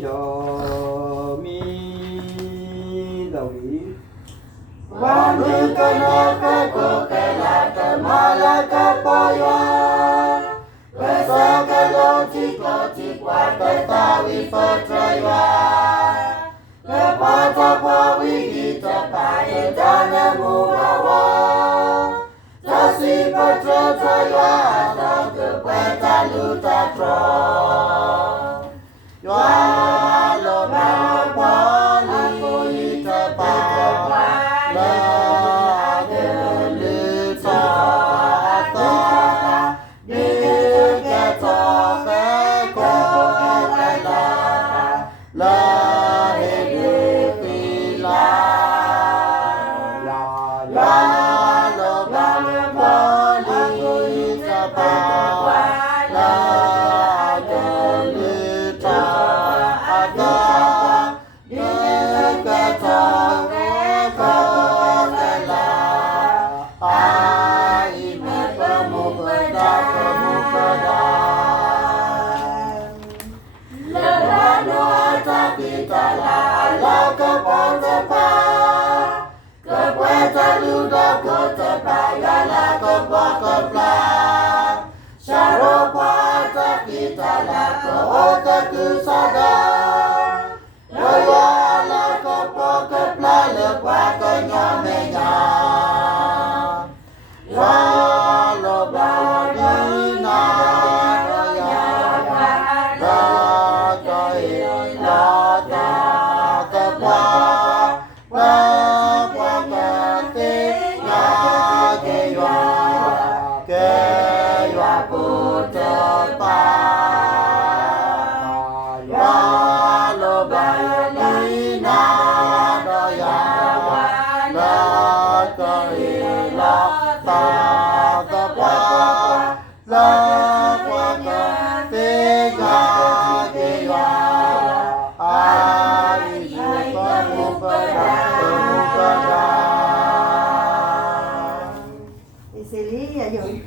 do mi do ri Wa mi ka na ka ko ka la ka ma la ka pa ya Wa sa ka lo ti kwa ka ta wi fa tra ya Ka pa ta pa wi ki ta pa ye ta na mu wa wa Ta si pa tra tra ya ta ka pa ta lu ta tra Ya lo ba pa li ta pa La de lu ta ta Ni ka ta ka ko ka la La he de pi la La lo ba pa li ta pa La de lu ta ta Ni ka ta ka ko ka la Ai mi pa mu pa da La no ta pi ta la ka pa ta pa Ka pa ta lu da ko ta pa ya la ka pa ka pla Sha ro pa ta pi ta la ka o ta ku sa da Ya ya la ka pa ka pla le pa ka nya me nya Ya lo ba ni na ya Ra ka i la ta ka pa Wa pa ka te ya ke ya pu ta pa Ya lo ba ni na ya La ka i la ta ka pa La pa ka te ya ke ya Ai pa mu pa da Thì xử lý rồi